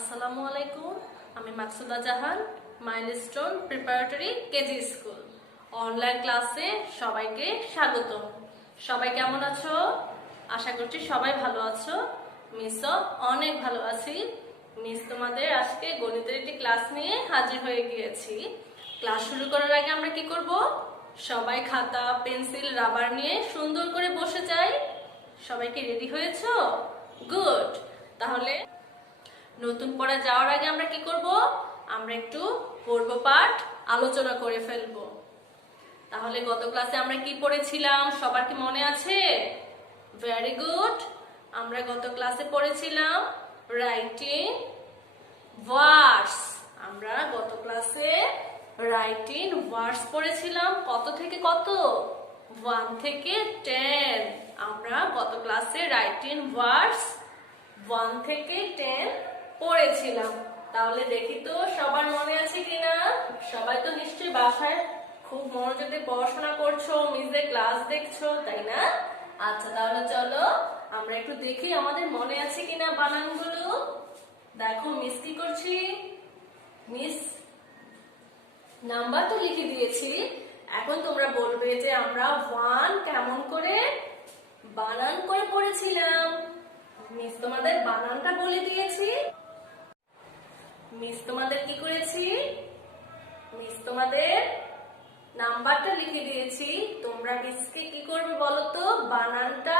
আসসালামু আলাইকুম। আমি Maksuda Jahan, milestone preparatory KG school online ক্লাসে সবাইকে স্বাগতম। সবাই কেমন আছো? আশা করছি সবাই ভালো আছো। মিসও অনেক ভালো আছি। মিস তোমাদের আজকে গণিতের একটি ক্লাস নিয়ে হাজির হয়ে গিয়েছি। ক্লাস শুরু করার আগে আমরা কি করব? সবাই খাতা, পেন্সিল, রাবার নিয়ে সুন্দর করে বসে যাই। সবাই কি রেডি হয়েছো? গুড। তাহলে নতুন পড়া যাওয়ার আগে আমরা কি করব? আমরা একটু পূর্ব পাঠ আলোচনা করে ফেলব। তাহলে গত ক্লাসে আমরা কি পড়েছিলাম সবার কি মনে আছে? Very good. আমরা গত ক্লাসে পড়েছিলাম রাইটিং ওয়ার্ডস। আমরা গত ক্লাসে রাইটিং ওয়ার্ডস পড়েছিলাম কত থেকে কত? 1 থেকে 10। আমরা গত ক্লাসে রাইটিং ওয়ার্ডস 1 থেকে 10 পড়েছিলাম। তাহলে দেখি তো সবার মনে আছে কিনা। সবাই তো নিশ্চয়ই বাসায় খুব মনোযোগ দিয়ে পড়াশোনা করছো, মিসদের ক্লাস দেখছো, তাই না? আচ্ছা, তাহলে চলো আমরা একটু দেখি আমাদের মনে আছে কিনা বানানগুলো। দেখো মিস কি করছি। মিস নাম্বার তো লিখে দিয়েছি। এখন তোমরা বলবে যে আমরা 1 কেমন করে বানান করে পড়েছিলাম। মিস তোমাদের বানানটা বলে দিয়েছি। মিস তোমাদের কি করেছি? মিস তোমাদের নাম্বারটা লিখে দিয়েছি। তোমরা মিসকে কি করবে বলো তো? বানানটা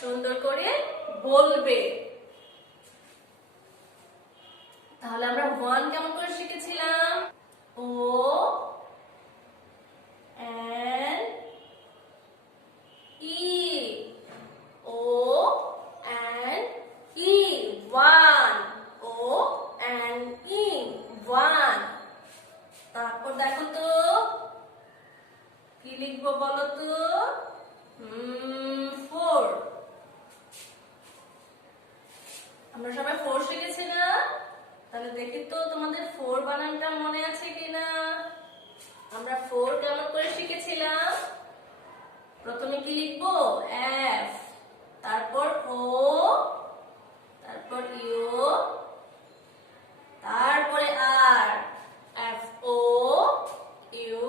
সুন্দর করে বলবে। তাহলে আমরা 1 কেমন করে শিখেছিলাম? O N E, O N E, 1। O N E, 1। তারপর দেখো তো কি লিখবো বলো তো? 4। আমরা সবাই 4 শিখেছি না? তাহলে দেখি তো তোমাদের 4 বানানটা মনে আছে কিনা। আমরা 4 কেমন করে শিখেছিলাম? প্রথমে কি লিখবো? এফ, তারপর ও, তারপর ইউ, তারপরে R. F O U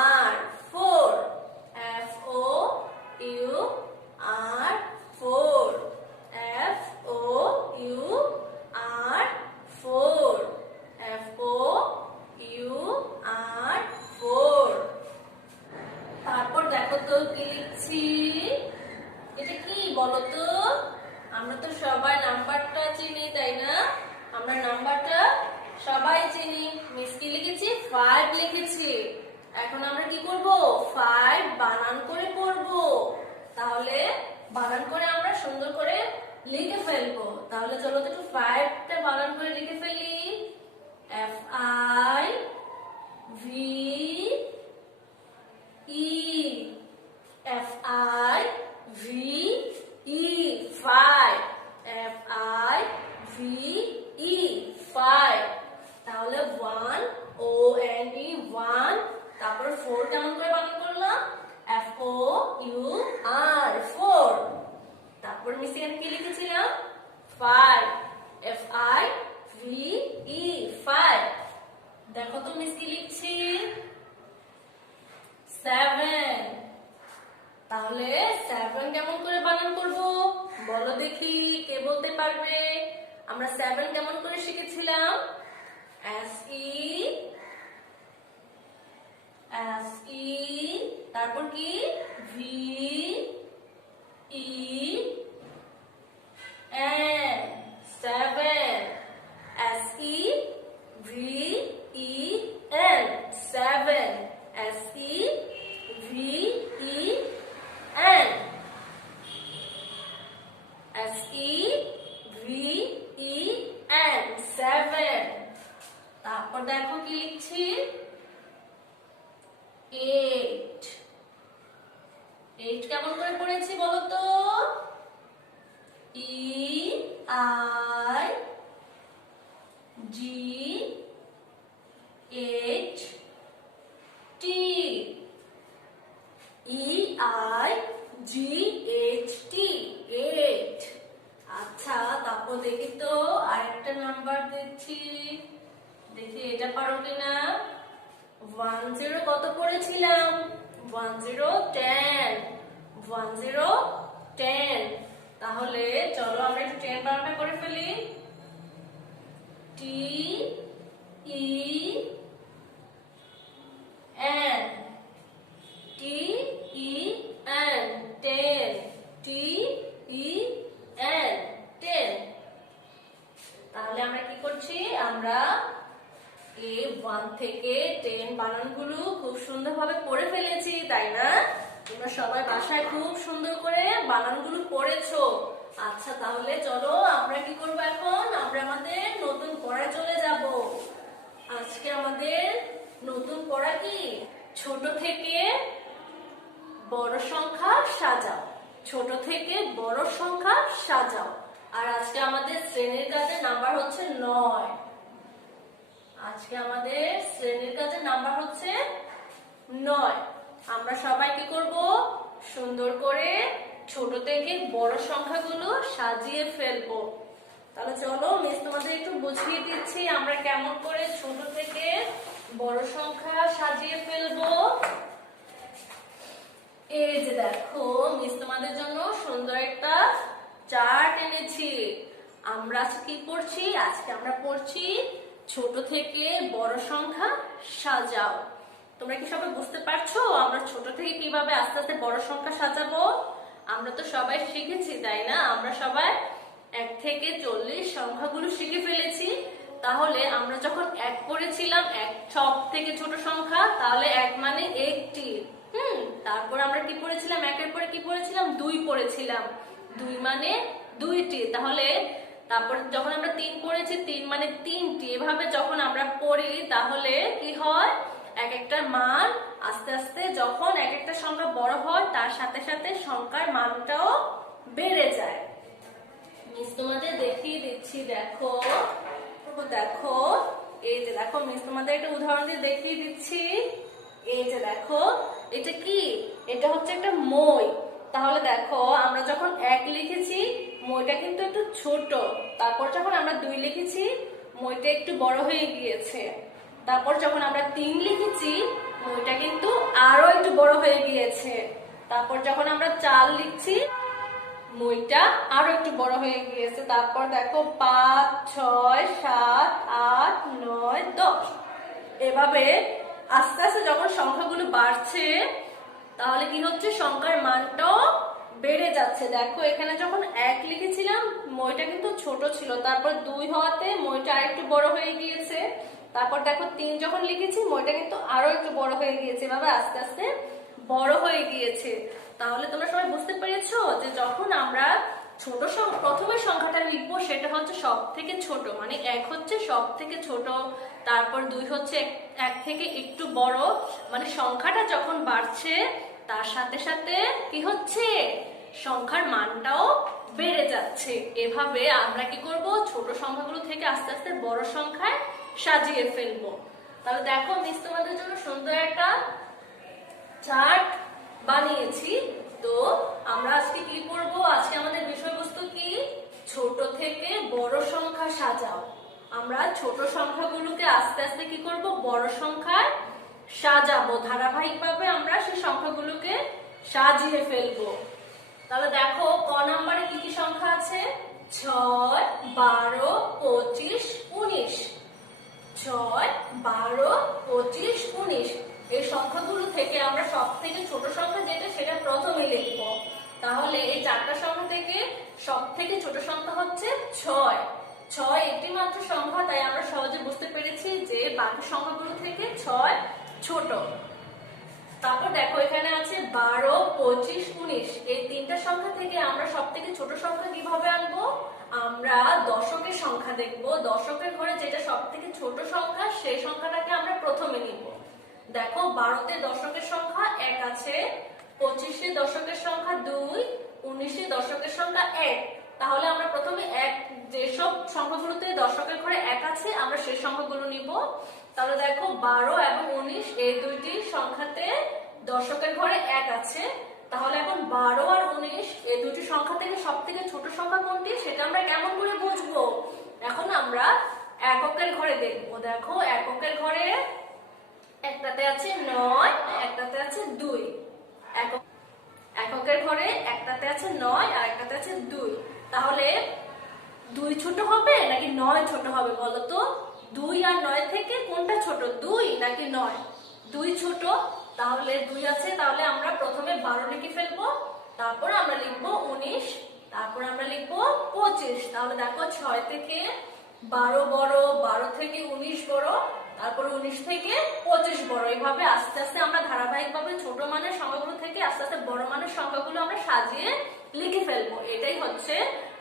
R, 4। F O U R, 4। F O U R, 4। F O U R, 4। তারপর দেখো তো কি লিখছি। এটা কি বলো তো? আমরা তো সবাই নাম্বারটা চিনি, তাই না? আমরা নাম্বারটা সবাই চিনি। মিস কি লিখেছি? 5 লিখেছি। এখন আমরা কি করব? 5 বানান করে পড়ব। তাহলে বানান করে আমরা সুন্দর করে লিখে ফেলবো। তাহলে চলো তো একটু 5টা বানান করে লিখে ফেলি। F I V E, F I V E, 5। F I V E, 5। তাহলে 1 ও এন ই, 1। তারপর 4 কেমন করে বানান করলাম? F O U R, 4। তারপর মিস এখানে কি লিখেছিলাম? 5। F I V E, 5। দেখো তো মিস কি লিখছি? 7। তাহলে 7 কেমন করে বানান করব বলো দেখি, কে বলতে পারবে? আমরা 7 কেমন করে শিখেছিলাম? এস ই, এস ই, তারপর কি? V E N, 7। S E V E N, 7। S E V E N, S E V E N, 7। তারপর দেখো কি লিখছি? 8। 8 কেমন করে পড়েছি বলো তো? E I G H T, E I G H T, 8। আচ্ছা, তারপর দেখি তো আরেকটা নাম্বার দিচ্ছি, দেখি এটা পারো কিনা। 10 কত পড়েছিলাম? 10 10। তাহলে চলো আমরা একটু 10 বানানটা করে ফেলি। টি ই এন, টি ই এন, 10, টি ই এন, 10। তাহলে আমরা কি করছি, আমরা এই 1 থেকে 10 বানানগুলো খুব সুন্দরভাবে পড়ে ফেলেছি, তাই না? তোমরা সবাই বাসায় খুব সুন্দর করে বানানগুলো পড়েছো। আচ্ছা, তাহলে চলো আমরা কি করব এখন, আমরা আমাদের নতুন পড়ায় চলে যাব। আজকে আমাদের নতুন পড়া কি, ছোট থেকে বড় সংখ্যা সাজাও। ছোট থেকে বড় সংখ্যা সাজাও। আর আজকে আমাদের শ্রেণীর কাজের নাম্বার হচ্ছে 9। আজকে আমাদের শ্রেণীর কাজের নাম্বার হচ্ছে 9। আমরা সবাই কি করব, সুন্দর করে ছোট থেকে বড় সংখ্যাগুলো সাজিয়ে ফেলবো। তাহলে চলো মিস তোমাদের একটু বুঝিয়ে দিচ্ছি আমরা কেমন করে ছোট থেকে বড় সংখ্যা সাজিয়ে ফেলবো। এই যে দেখো, মিস তোমাদের জন্য সুন্দর একটা চার্ট এনেছি। আমরা আজকে কি পড়ছি, আজকে আমরা পড়ছি ছোট থেকে বড় সংখ্যা সাজাও। তোমরা কি সবাই বুঝতে পারছো আমরা ছোট থেকে কিভাবে আস্তে আস্তে বড় সংখ্যা সাজাবো? আমরা তো সবাই শিখেছি, তাই না? আমরা সবাই 1 থেকে 40 সংখ্যাগুলো শিখে ফেলেছি। তাহলে আমরা যখন 1 পড়েছিলাম, 1 সব থেকে ছোট সংখ্যা, তাহলে 1 মানে একটি। তারপর আমরা কি পড়েছিলাম, 1-এর পরে কি পড়েছিলাম, 2 পড়েছিলাম, 2 মানে 2টি। তাহলে তারপর যখন আমরা 3 পড়েছি, 3 মানে 3টি। এভাবে যখন আমরা পড়ি তাহলে কি হয়, এক একটা মান আস্তে আস্তে যখন এক একটা সংখ্যা বড় হয় তার সাথে সাথে সংখ্যার মানটাও বেড়ে যায়। মিস তোমাদের দেখিয়ে দিচ্ছি, দেখো দেখো, এই যে দেখো, মিস তোমাদের একটা উদাহরণ দিয়ে দেখিয়ে দিচ্ছি। এই যে দেখো, এটা কি, এটা হচ্ছে একটা মই। তাহলে দেখো, আমরা যখন 1 লিখেছি, মইটা কিন্তু একটু ছোট। তারপর যখন আমরা 2 লিখেছি, মইটা একটু বড় হয়ে গিয়েছে। তারপর যখন আমরা 3 লিখেছি, মইটা কিন্তু আরো একটু বড় হয়ে গিয়েছে। তারপর যখন আমরা 4 লিখছি, মইটা আরো একটু বড় হয়ে গিয়েছে। তারপর দেখো 5, 6, 7, 8, 9, 10। এভাবে আস্তে আস্তে যখন সংখ্যাগুলো বাড়ছে তাহলে কি হচ্ছে, সংখ্যার মানটাও বেড়ে যাচ্ছে। দেখো, এখানে যখন 1 লিখেছিলাম, মইটা কিন্তু ছোট ছিল। তারপর 2 হওয়াতে মইটা আরেকটু বড় হয়ে গিয়েছে। তারপর দেখো 3 যখন লিখেছি, মইটা কিন্তু আরো একটু বড় হয়ে গিয়েছে। এভাবে আস্তে আস্তে বড় হয়ে গিয়েছে। তাহলে তোমরা সবাই বুঝতে পেরেছো যে যখন আমরা ছোট প্রথমে সংখ্যাটা লিখবো, সেটা হচ্ছে সব থেকে ছোট, মানে 1 হচ্ছে সব থেকে ছোট। তারপর 2 হচ্ছে 1 থেকে একটু বড়, মানে সংখ্যাটা যখন বাড়ছে তার সাথে সাথে কি হচ্ছে, সংখ্যার মানটাও বেড়ে যাচ্ছে। এভাবে আমরা কি করব, ছোট সংখ্যাগুলো থেকে আস্তে আস্তে বড় সংখ্যায় সাজিয়ে ফেলবো। তাহলে দেখো, মিস তোমাদের জন্য সুন্দর একটা চার্ট বানিয়েছি। তো আমরা আজকে কি করব, আজকে আমাদের বিষয়বস্তু কি, ছোট থেকে বড় সংখ্যা সাজাও। আমরা ছোট সংখ্যাগুলোকে আস্তে আস্তে কি করব, বড় সংখ্যায় সাজাবো। ধারাবাহিকভাবে আমরা সেই সংখ্যাগুলোকে সাজিয়ে ফেলবো। তাহলে দেখো, ক নম্বরে কি কি সংখ্যা আছে, 6, 12, 25, 19। 6, 12, 25, 19। এই সংখ্যাগুলো থেকে আমরা সব থেকে ছোট সংখ্যা যেটা, সেটা প্রথমে লিখবো। তাহলে এই 4টা সংখ্যা থেকে সব থেকে ছোট সংখ্যা হচ্ছে 6। 6 একটি মাত্র সংখ্যা, তাই আমরা সহজে বুঝতে পেরেছি যে বাকি সংখ্যাগুলো থেকে 6 ছোট। তারপর দেখো, এখানে আছে 12, 25, 19। এই 3টা সংখ্যা থেকে আমরা সব থেকে ছোট সংখ্যা কিভাবে আনবো, আমরা দশকের সংখ্যা দেখবো। দশকের ঘরে যেটা সব থেকে ছোট সংখ্যা, সেই সংখ্যাটাকে আমরা প্রথমে নিব। দেখো, 12তে দশকের সংখ্যা 1 আছে, 25-এ দশকের সংখ্যা 2, 19-এ দশকের সংখ্যা 1। তাহলে আমরা প্রথমে যেসব সংখ্যাগুলোতে দশকের ঘরে 1 আছে, আমরা সেই সংখ্যাগুলো নিব। তাহলে দেখো, 12 এবং 19 এই দুইটি সংখ্যাতে দশকের ঘরে 1 আছে। তাহলে এখন 12 আর 19 এই দুটি সংখ্যা থেকে সবথেকে ছোট সংখ্যা কোনটি সেটা আমরা কেমন করে বুঝবো? এখন আমরা এককের ঘরে দেখবো। দেখো এককের ঘরে একটাতে আছে 9, একটাতে আছে 2। এককের ঘরে একটাতে আছে 9 আর একটাতে আছে 2। তাহলে 2 ছোট হবে নাকি 9 ছোট হবে বলো তো? 2 আর 9 থেকে কোনটা ছোট, 2 নাকি 9? 2 ছোট। তাহলে 2 আছে, তাহলে আমরা প্রথমে 12 লিখে ফেলবো, তারপর আমরা লিখবো 19, তারপর আমরা লিখবো 25। তাহলে দেখো 6 থেকে 12 বড়, 12 থেকে 19 বড়, তারপর 19 থেকে 25 বড়। এইভাবে আস্তে আস্তে আমরা ধারাবাহিকভাবে ছোট মানের সংখ্যাগুলো থেকে আস্তে আস্তে বড় মানের সংখ্যাগুলো আমরা সাজিয়ে লিখে ফেলবো। এটাই হচ্ছে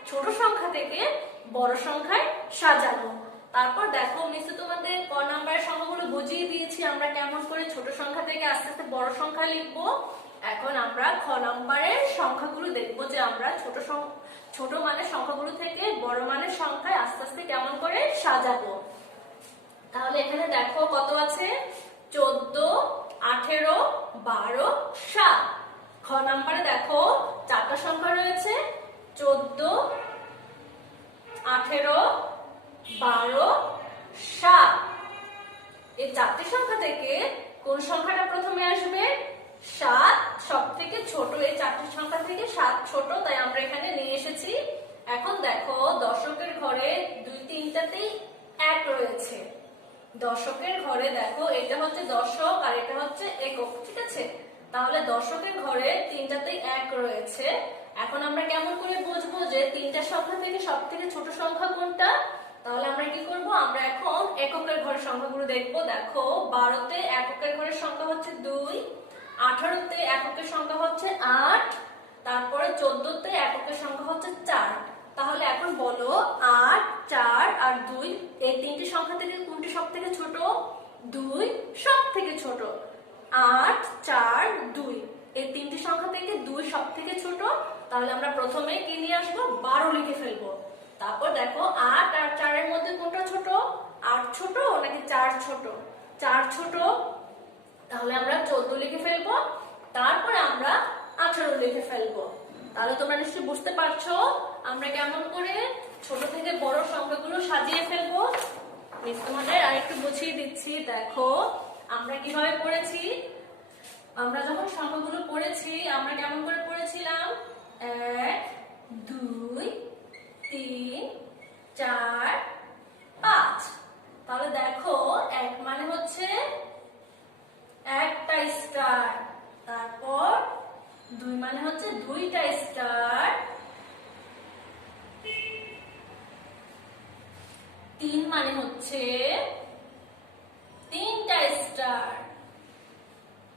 ছোট সংখ্যা থেকে বড় সংখ্যায় সাজানো। তারপর দেখো মিস তোমাদের ক নাম্বারের সংখ্যাগুলো বুঝিয়ে দিয়েছি আমরা কেমন করে ছোট সংখ্যা থেকে আস্তে আস্তে বড় সংখ্যা লিখবো। এখন আমরা খ নাম্বারের সংখ্যাগুলো দেখবো যে আমরা ছোট মানের সংখ্যাগুলো থেকে বড় মানের সংখ্যায় আস্তে আস্তে কেমন করে সাজাবো। তাহলে এখানে দেখো কত আছে, 14, 18, 12, 7। খ নাম্বারে দেখো চারটা সংখ্যা রয়েছে, 14, 18, 12, 7। এই চারটি সংখ্যা থেকে কোন সংখ্যাটা প্রথমে আসবে? 7 সব থেকে ছোট। এই চারটি সংখ্যা থেকে 7 ছোট, তাই আমরা এখানে নিয়ে এসেছি। এখন দেখো দশকের ঘরে 2-3টাতেই 1 রয়েছে। দশকের ঘরে দেখো এটা হচ্ছে দশক আর এটা হচ্ছে একক, ঠিক আছে? তাহলে দশকের ঘরে 3টাতেই 1 রয়েছে। এখন আমরা কেমন করে বুঝবো যে 3টা সংখ্যা থেকে সব থেকে ছোট সংখ্যা কোনটা? তাহলে আমরা কি করব, আমরা এখন এককের ঘরের সংখ্যাগুলো দেখবো। দেখো 12তে এককের ঘরের সংখ্যা হচ্ছে 2, 18তে এককের সংখ্যা হচ্ছে 8, তারপরে 14তে এককের সংখ্যা হচ্ছে 4। তাহলে এখন বলো 8, 4 আর 2 এই তিনটি সংখ্যা থেকে কোনটি সব থেকে ছোট? 2 সব থেকে ছোট। 8, 4, 2 এই তিনটি সংখ্যা থেকে 2 সব থেকে ছোট। তাহলে আমরা প্রথমে কি নিয়ে আসবো, 12 লিখে ফেলবো। তারপর দেখো 8 আর 4 এর মধ্যে কোনটা ছোট? 8 ছোট নাকি 4 ছোট? 4 ছোট। তাহলে আমরা 14 লিখে ফেলবো, তারপরে আমরা 18 লিখে ফেলবো। তাহলে তোমরা নিশ্চয়ই বুঝতে পারছো আমরা কেমন করে ছোট থেকে বড় সংখ্যাগুলো সাজিয়ে ফেলবো। মিস তোমাদের আরেকটু বুঝিয়ে দিচ্ছি। দেখো আমরা কিভাবে পড়েছি, আমরা যখন সংখ্যাগুলো পড়েছি আমরা কেমন করে পড়েছিলাম? 1, 2, 3, 4, 5। তাহলে দেখো 1 মানে হচ্ছে একটা স্টার, তারপর 2 মানে হচ্ছে 2টা স্টার, 3 মানে হচ্ছে 3টা স্টার।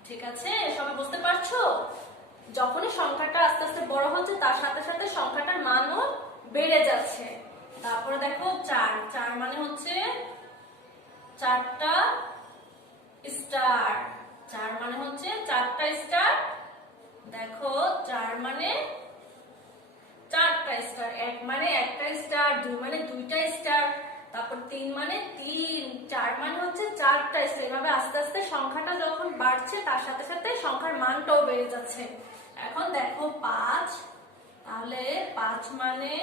ঠিক আছে, সবাই বুঝতে পারছো? যখনই সংখ্যাটা আস্তে আস্তে বড় হচ্ছে তার সাথে সাথে সংখ্যাটার মানও বেড়ে যাচ্ছে। তারপরে দেখো 4, 4 মানে হচ্ছে 4টা স্টার, 4 মানে হচ্ছে 4টা স্টার। দেখো 4 মানে 4টা স্টার, 1 মানে একটা স্টার, 2 মানে 2টা স্টার, তারপর 3 মানে 3, 4 মানে হচ্ছে 4টা স্টার। এভাবে আস্তে আস্তে সংখ্যাটা যখন বাড়ছে তার সাথে সাথে সংখ্যার মানটাও বেড়ে যাচ্ছে। এখন দেখো 5, তাহলে 5 মানে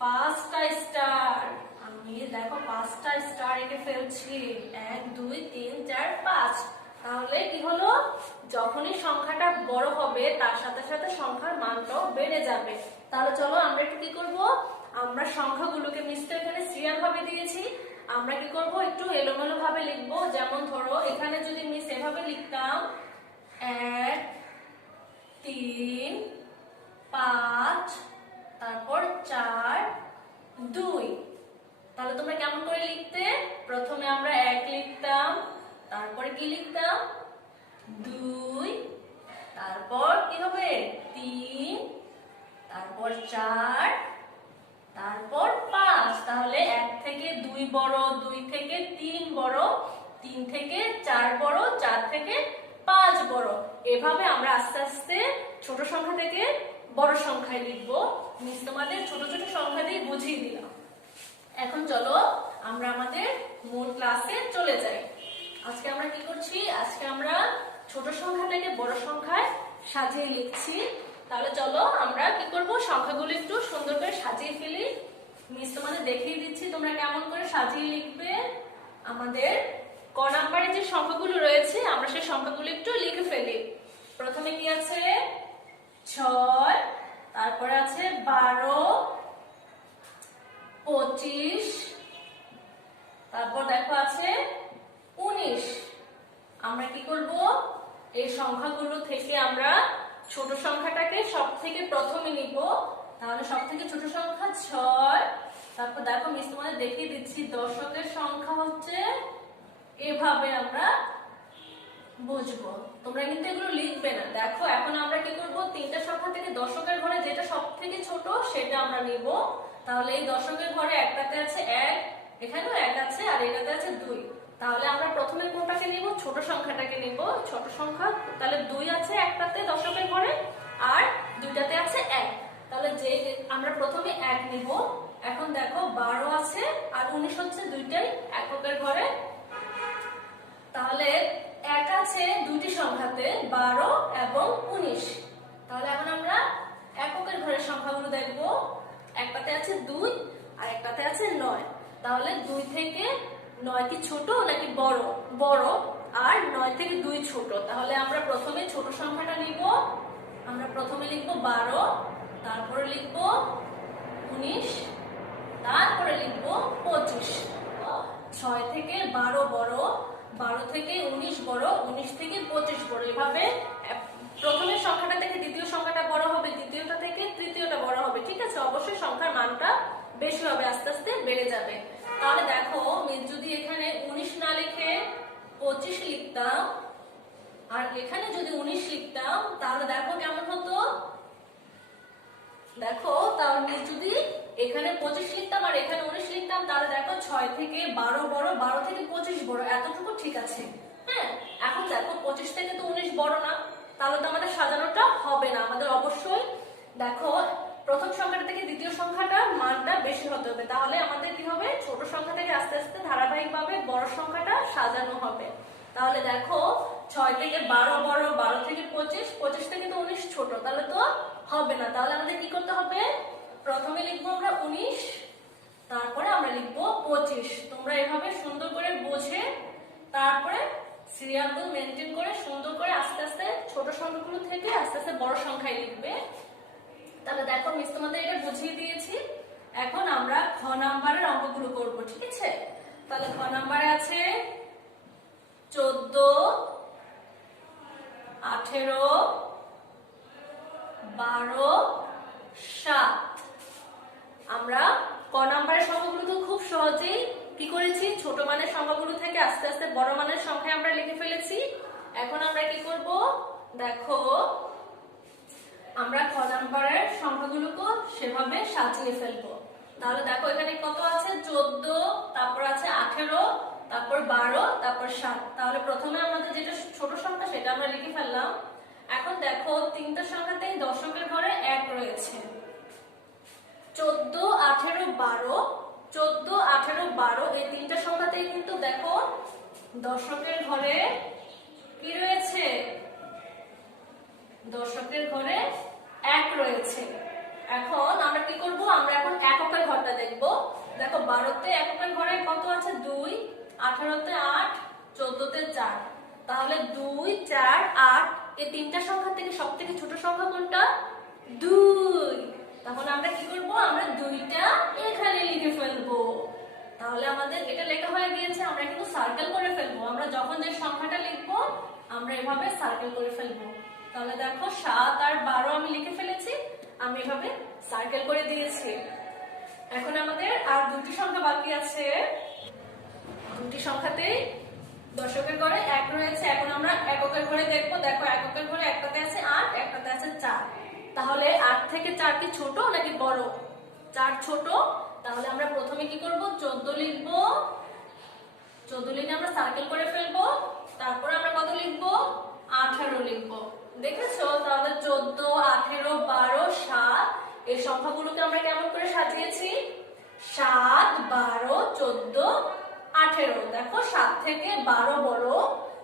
5টা স্টার। আমি দেখো 5টা স্টার এঁকে ফেলছি, 1, 2, 3, 4, 5। তাহলে কি হলো, যখনই সংখ্যাটা বড় হবে তার সাথে সাথে সংখ্যার মানটাও বেড়ে যাবে। তাহলে চলো আমরা একটু কি করব, আমরা সংখ্যাগুলোকে মিস্টার এখানে সিরিয়াল ভাবে দিয়েছি, আমরা কি করব একটু এলোমেলো ভাবে লিখবো। যেমন ধরো এখানে যদি মিস এভাবে লিখতাম 1, 3, 5, তারপর 4, 2, তাহলে তোমরা কেমন করে লিখতে? প্রথমে আমরা 1 লিখতাম, তারপরে কি লিখতাম 2, তারপর কি হবে 3, তারপর 4, তারপর 5। তাহলে 1 থেকে 2 বড়, 2 থেকে 3 বড়, 3 থেকে 4 বড়, 4 থেকে 5 বড়। এভাবে আমরা আস্তে আস্তে ছোট সংখ্যা থেকে বড় সংখ্যায় লিখবো। মিস তোমাদের ছোট ছোট সংখ্যা দিয়ে বুঝিয়ে দিলাম। এখন চলো আমরা আমাদের মূল ক্লাসে চলে যাই। আজকে আমরা কি করছি, আজকে আমরা ছোট সংখ্যা থেকে বড় সংখ্যায় সাজিয়ে লিখছি। তাহলে চলো আমরা কি করব, সংখ্যাগুলো একটু সুন্দর করে সাজিয়ে ফেলি। মিস তোমাদের দেখিয়ে দিচ্ছি তোমরা কেমন করে সাজিয়ে লিখবে। আমাদের ক নাম্বারে যে সংখ্যাগুলো রয়েছে আমরা সেই সংখ্যাগুলো একটু লিখে ফেলি। প্রথমে কি আছে 6, তারপরে আছে 12, 25, তারপর দেখো আছে 19। আমরা কি করব, এই সংখ্যাগুলো থেকে আমরা ছোট সংখ্যাটাকে সব থেকে প্রথমে নিব। তাহলে সব থেকে ছোট সংখ্যা 6। তারপর দেখো মিস তোমাদের দেখিয়ে দিচ্ছি দশকের সংখ্যা হচ্ছে এভাবে আমরা বুঝবো। তোমরা কিন্তু এগুলো লিখবে না। দেখো এখন আমরা কি করব, তিনটা সংখ্যা থেকে দশকের ঘরে যেটা সব থেকে ছোট সেটা আমরা নিব। তাহলে এই দশকের ঘরে একটাতে আছে 1, এখানেও 1 আছে, আর এটাতে আছে 2। তাহলে আমরা প্রথমে কোনটাকে নিব, ছোট সংখ্যাটাকে নিব। ছোট সংখ্যা তাহলে 2 আছে একটাতে দশকের ঘরে, আর দুইটাতে আছে 1। তাহলে যে আমরা প্রথমে 1 নিব। এখন দেখো 12 আছে আর 19 হচ্ছে দুইটাই এককের ঘরে। তাহলে 1 আছে দুইটি সংখ্যাতে 12 এবং 19। তাহলে এখন আমরা এককের ঘরের সংখ্যাগুলো দেখব। একটাতে আছে 2 আর একটাতে আছে 9। তাহলে 2 থেকে 9 কি ছোট নাকি বড়? বড়। আর 9 থেকে 2 ছোট। তাহলে আমরা প্রথমে ছোট সংখ্যাটা নিব। আমরা প্রথমে লিখব 12, তারপরে লিখব 19, তারপরে লিখব 25। 6 থেকে 12 বড়, 12 থেকে 19 বড়, 19 থেকে 25 বড়। এভাবে প্রথমের সংখ্যাটা থেকে দ্বিতীয় সংখ্যাটা বড় হবে, দ্বিতীয়টা থেকে তৃতীয়টা বড় হবে। ঠিক আছে, অবশ্যই সংখ্যার মানটা বেশি হবে, আস্তে আস্তে বেড়ে যাবে। তাহলে দেখো মিস যদি এখানে 19 না লিখে 25 লিখতাম, আর এখানে যদি 19 লিখতাম, তাহলে দেখো কেমন হতো। দেখো তাহলে মিস যদি এখানে 25 লিখতাম আর এখানে 19 লিখতাম, তাহলে দেখো 6 থেকে 12 বড়, 12 থেকে 25 বড়, এতটুকু ঠিক আছে। হ্যাঁ, এখন দেখো 25 থেকে তো 19 বড় না, তাহলে তো আমাদের সাজানোটা হবে না। আমাদের অবশ্যই দেখো প্রথম সংখ্যাটা থেকে দ্বিতীয় সংখ্যাটার মানটা বেশি হতে হবে। তাহলে আমাদের কি হবে, ছোট সংখ্যা থেকে আস্তে আস্তে ধারাবাহিকভাবে বড় সংখ্যাটা সাজানো হবে। তাহলে দেখো 6 থেকে 12 বড়, 12 থেকে 25, 25 থেকে তো 19 ছোট, তাহলে তো হবে না। তাহলে আমাদের কি করতে হবে, প্রথমে লিখবো আমরা 19, তারপরে আমরা লিখবো 25। তোমরা এভাবে সুন্দর করে বুঝে তারপরে সিরিয়ালগুলো মেনটেন করে সুন্দর করে আস্তে আস্তে ছোট সংখ্যাগুলো থেকে আস্তে আস্তে বড় সংখ্যায় লিখবে। তাহলে দেখো মিস তোমাদের এটা বুঝিয়ে দিয়েছি। এখন আমরা খ নাম্বারের অঙ্কগুলো করব। ঠিক আছে, তাহলে খ নাম্বারে আছে 14, 18, 12, 7। আমরা ক নাম্বারের সংখ্যাগুলো তো খুব সহজেই কি করেছি, ছোট মানের সংখ্যাগুলো থেকে আস্তে আস্তে বড় মানের সংখ্যায় আমরা লিখে ফেলেছি। এখন আমরা কি করব, দেখো আমরা খ নাম্বারের সংখ্যাগুলোকে সেভাবে সাজিয়ে ফেলবো। তাহলে দেখো এখানে কত আছে, 14, তারপর আছে 18, তারপর 12, তারপর 7। তাহলে প্রথমে আমাদের যেটা ছোট সংখ্যা সেটা আমরা লিখে ফেললাম। এখন দেখো তিনটা সংখ্যাতেই দশকের ঘরে 1 রয়েছে। 14, 18, 12, 14, 18, 12 এই তিনটা সংখ্যাতেই কিন্তু দেখো দশকের ঘরে কি রয়েছে, দশকের ঘরে 1 রয়েছে। এখন আমরা কি করব, আমরা এখন এককের ঘরটা দেখব। দেখো 12 তে এককের ঘরে কত আছে, 2, 18 তে 8, 14 তে 4। তাহলে 2, 4, 8 এই তিনটা সংখ্যা থেকে সবথেকে ছোট সংখ্যা কোনটা, 2। তখন আমরা কি করব, আমরা 2টা এখানে লিখে ফেলবো। তাহলে আমাদের এটা লেখা হয়ে গিয়েছে। আমরা কিন্তু সার্কেল করে ফেলবো। আমরা যখন যে সংখ্যাটা লিখবো আমরা এভাবে সার্কেল করে ফেলবো। তাহলে দেখো 7 আর 12 আমি লিখে ফেলেছি, আমি এভাবে সার্কেল করে দিয়েছি। এখন আমাদের আর দুটি সংখ্যা বাকি আছে। দুটি সংখ্যাতেই দশকের ঘরে 1 রয়েছে। এখন আমরা এককের ঘরে দেখবো। দেখো এককের ঘরে একটাতে আছে 8, একটাতে আছে 4। তাহলে 8 থেকে 4 কি ছোট নাকি বড়? 4 ছোট। তাহলে আমরা প্রথমে কি করব, 14 লিখবো। 14 লিখে আমরা সার্কেল করে ফেলবো। তারপর আমরা কত লিখবো, 18 লিখবো। দেখেছো, তাহলে 14, 18, 12, 7 এই সংখ্যাগুলোকে আমরা কেমন করে সাজিয়েছি, 7, 12, 14, 18। দেখো 7 থেকে 12 বড়,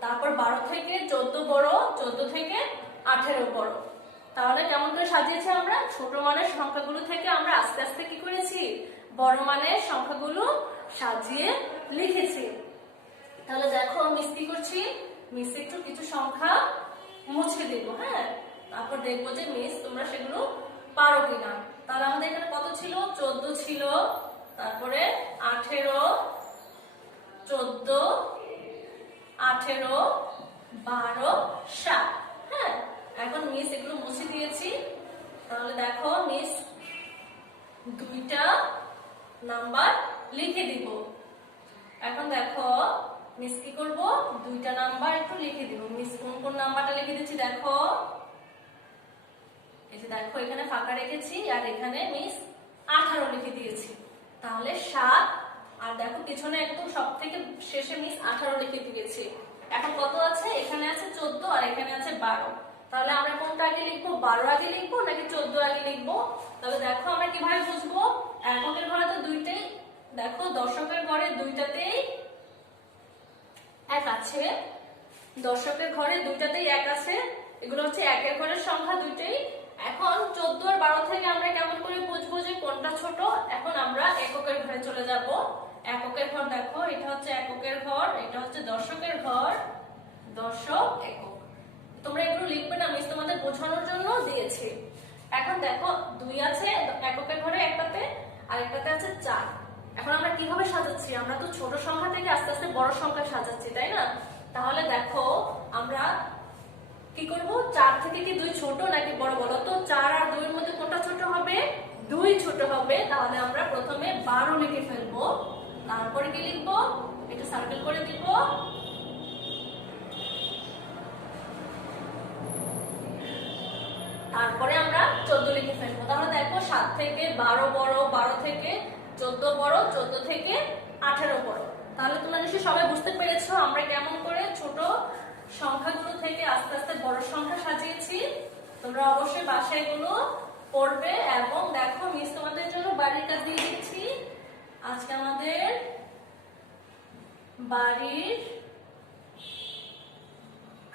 তারপর 12 থেকে 14 বড়, 14 থেকে 18 বড়। তাহলে কেমন করে সাজিয়েছি আমরা? ছোট মানের সংখ্যাগুলো থেকে আমরা আস্তে আস্তে কি করেছি? বড় মানের সংখ্যাগুলো সাজিয়ে লিখেছি। তাহলে দেখো মিস কি করছি, মিস একটু কিছু সংখ্যা মুছে দেব, হ্যাঁ, তারপর দেখবো যে মিস তোমরা সেগুলো পারো কিনা। তাহলে আমাদের এখানে কত ছিল? 14 ছিল, তারপরে 18, 14, 18, 12, 7। হ্যাঁ, এখন মিস এগুলো মুছে দিয়েছি। তাহলে দেখো মিস দুইটা নাম্বার লিখে দিব। এখন দেখো মিস কি করবো, দুইটা নাম্বার একটু লিখে দিব। মিস কোন কোন নাম্বারটা লিখে দিচ্ছি দেখো, এই যে দেখো এখানে ফাঁকা রেখেছি আর এখানে মিস 18 লিখে দিয়েছি। তাহলে 7 আর দেখো পিছনে একদম সব থেকে শেষে মিস 18 লিখে দিয়েছি। এখন কত আছে? এখানে আছে 14 আর এখানে আছে 12। তাহলে আমরা কোনটা আগে লিখবো? 12 আগে লিখবো নাকি 14 আগে লিখবো? তাহলে দেখো আমরা কিভাবে বুঝবো? এককের ঘরে তো দুইটাই, দেখো দশকের ঘরে দুইটাতেই এক আছে, দশকের ঘরে দুইটাতেই এক আছে, এগুলো হচ্ছে একের ঘরের সংখ্যা দুইটাই। এখন 14 আর 12 থেকে আমরা কেমন করে বুঝবো যে কোনটা ছোট? এখন আমরা এককের ঘরে চলে যাব। এককের ঘর দেখো, এটা হচ্ছে এককের ঘর, এটা হচ্ছে দশকের ঘর, দশক, একক। তোমরা এগুলো লিখবে না, মিস তোমাদের বোঝানোর জন্য দিয়েছি। এখন দেখো 2 আছে এককের ঘরে একটাতে, আর একটাতে আছে 4। এখন আমরা কিভাবে সাজাচ্ছি? আমরা তো ছোট সংখ্যা থেকে আস্তে আস্তে বড় সংখ্যা সাজাচ্ছি, তাই না? তাহলে দেখো আমরা কি করব? 4 থেকে কি 2 ছোট নাকি বড়? বলো তো 4 আর 2 এর মধ্যে কোনটা ছোট হবে? 2 ছোট হবে। তাহলে আমরা প্রথমে 12 লিখে ফেলবো, তারপরে কি লিখবো? এটা সার্কেল করে দিব, তারপরে আমরা 14 লিখে ফেলবো। তাহলে দেখো 7 থেকে 12 বড়, 12 থেকে 14 বড়, 14 থেকে 18 বড়। তাহলে তোমরা নিশ্চয়ই সবাই বুঝতে পেরেছো আমরা কেমন করে ছোট সংখ্যাগুলো থেকে আস্তে আস্তে বড় সংখ্যা সাজিয়েছি। তোমরা অবশ্যই বাসায় এগুলো পড়বে। এবং দেখো মিস তোমাদের জন্য বাড়ির কাজ দিয়ে দিচ্ছি। আজকে আমাদের বাড়ির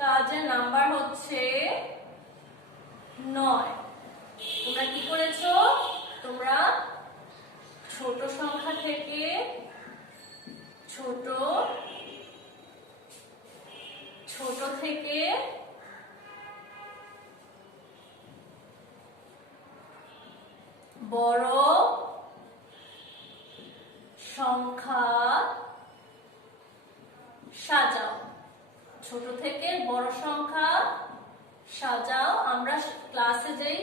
কাজের নাম্বার হচ্ছে 9। তোমরা কি করেছো? তোমরা ছোট সংখ্যা থেকে ছোট থেকে বড় সংখ্যা সাজাও। ছোট থেকে বড় সংখ্যা সাজাও। আমরা ক্লাসে যেই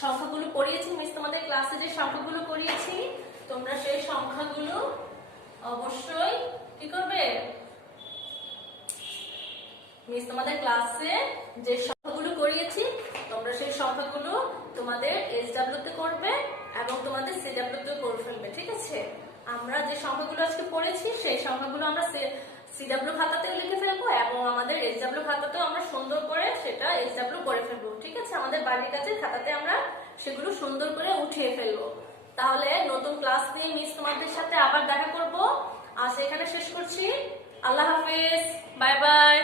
সংখ্যাগুলো পড়িয়েছি, মিস তোমাদের ক্লাসে যে সংখ্যাগুলো পড়িয়েছি, তোমরা সেই সংখ্যাগুলো অবশ্যই কি করবে? মিস তোমাদের ক্লাসে যে সংখ্যাগুলো করিয়েছি তোমরা সেই সংখ্যাগুলো তোমাদের SW তে করবে এবং তোমাদের CW তে করে ফেলবে, ঠিক আছে? আমরা যে সংখ্যাগুলো আজকে পড়েছি সেই সংখ্যাগুলো আমরা CW খাতাতেও লিখে ফেলবো এবং আমাদের SW খাতাতেও আমরা সুন্দর করে সেটা SW করে ফেলবো, ঠিক আছে? আমাদের বাড়ির কাছের খাতাতে আমরা সেগুলো সুন্দর করে উঠিয়ে ফেলবো। তাহলে নতুন ক্লাস নিয়ে মিস তোমাদের সাথে আবার দেখা করব। আজ এখানে শেষ করছি। আল্লাহ হাফেজ, বাই বাই।